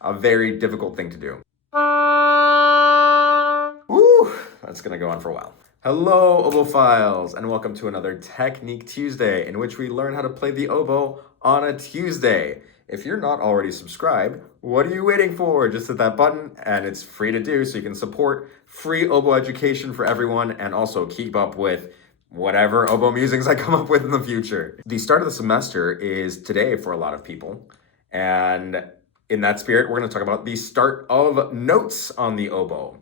A very difficult thing to do. Woo! That's gonna go on for a while. Hello, obophiles, and welcome to another Technique Tuesday, in which we learn how to play the oboe on a Tuesday. If you're not already subscribed, what are you waiting for? Just hit that button, and it's free to do, so you can support free oboe education for everyone, and also keep up with whatever oboe musings I come up with in the future. The start of the semester is today for a lot of people, and in that spirit, we're going to talk about the start of notes on the oboe.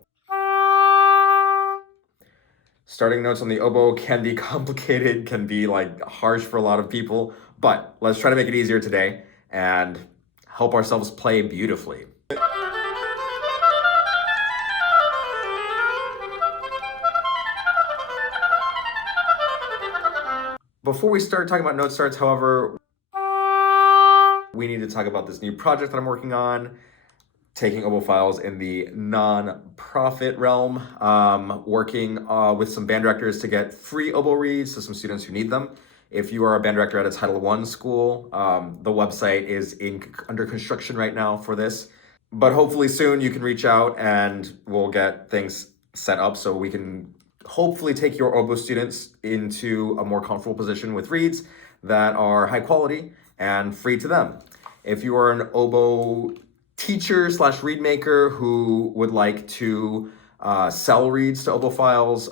Starting notes on the oboe can be complicated, can be harsh for a lot of people, but let's try to make it easier today and help ourselves play beautifully. Before we start talking about note starts, however, we need to talk about this new project that I'm working on, taking obophiles in the non-profit realm, working with some band directors to get free oboe reads to some students who need them. If you are a band director at a Title I school, the website is under construction right now for this. But hopefully soon you can reach out and we'll get things set up so we can hopefully take your oboe students into a more comfortable position with reads that are high quality and free to them. If you are an oboe teacher / read maker who would like to sell reads to obophiles,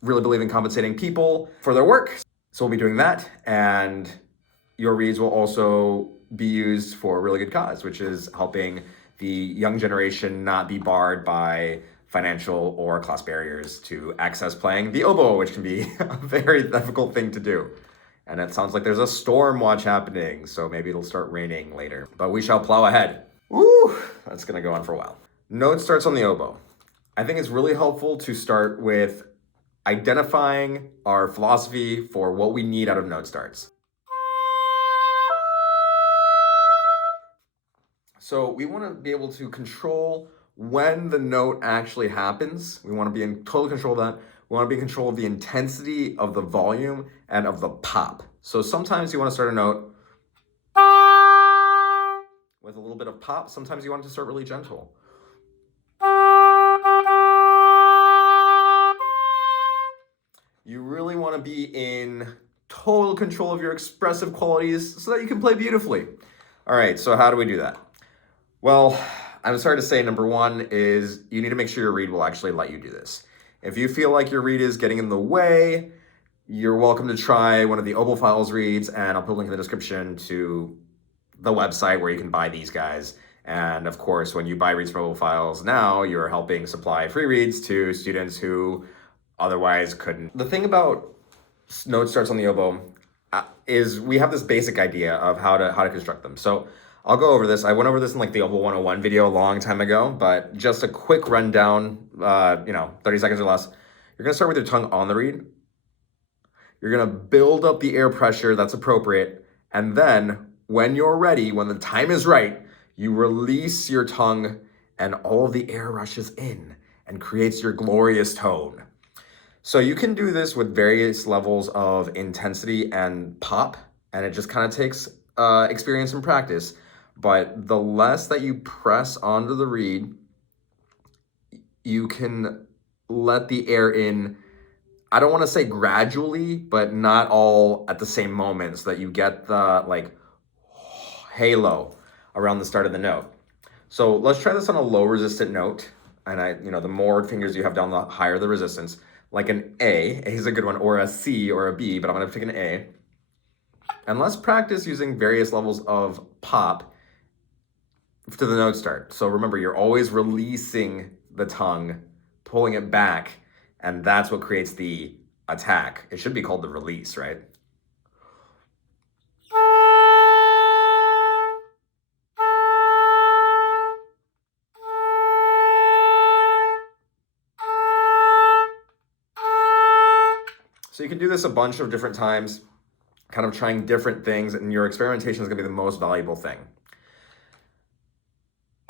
really believe in compensating people for their work. So we'll be doing that, and your reads will also be used for a really good cause, which is helping the young generation not be barred by financial or class barriers to access playing the oboe, which can be a very difficult thing to do. And it sounds like there's a storm watch happening, so maybe it'll start raining later. But we shall plow ahead. Woo! That's gonna go on for a while. Note starts on the oboe. I think it's really helpful to start with identifying our philosophy for what we need out of note starts. So we want to be able to control when the note actually happens. We want to be in total control of that. We want to be in control of the intensity of the volume and of the pop. So sometimes you want to start a note with a little bit of pop. Sometimes you want it to start really gentle. You really want to be in total control of your expressive qualities so that you can play beautifully. All right, so how do we do that? Well, I'm sorry to say, number one is you need to make sure your reed will actually let you do this. If you feel like your reed is getting in the way, you're welcome to try one of the obophiles reeds, and I'll put a link in the description to the website where you can buy these guys. And of course, when you buy reeds from obophiles now, you're helping supply free reeds to students who otherwise couldn't. The thing about note starts on the oboe is we have this basic idea of how to construct them. So I'll go over this. I went over this in the Oboe 101 video a long time ago, but just a quick rundown, 30 seconds or less. You're gonna start with your tongue on the reed. You're gonna build up the air pressure that's appropriate. And then when you're ready, when the time is right, you release your tongue and all of the air rushes in and creates your glorious tone. So you can do this with various levels of intensity and pop, and it just kind of takes experience and practice. But the less that you press onto the reed, you can let the air in, I don't want to say gradually, but not all at the same moment, so that you get the halo around the start of the note. So let's try this on a low resistant note. And the more fingers you have down, the higher the resistance. Like an A is a good one, or a C or a B, but I'm gonna pick an A. And let's practice using various levels of pop to the note start. So remember, you're always releasing the tongue, pulling it back, and that's what creates the attack. It should be called the release, right? So you can do this a bunch of different times, kind of trying different things, and your experimentation is gonna be the most valuable thing.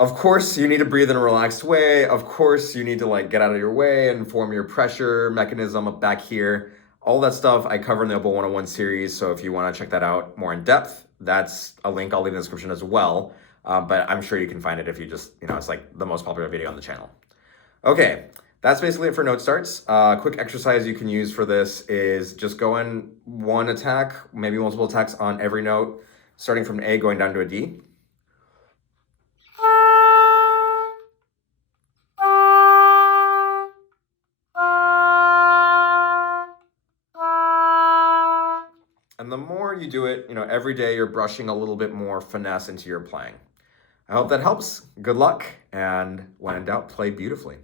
Of course, you need to breathe in a relaxed way. Of course, you need to get out of your way and form your pressure mechanism up back here. All that stuff I cover in the Oboe 101 series, so if you wanna check that out more in depth, that's a link I'll leave in the description as well. but I'm sure you can find it if you just, it's like the most popular video on the channel. Okay, that's basically it for note starts. Quick exercise you can use for this is just go in one attack, maybe multiple attacks on every note, starting from an A going down to a D. And the more you do it, every day you're brushing a little bit more finesse into your playing. I hope that helps. Good luck, and when in doubt, play beautifully.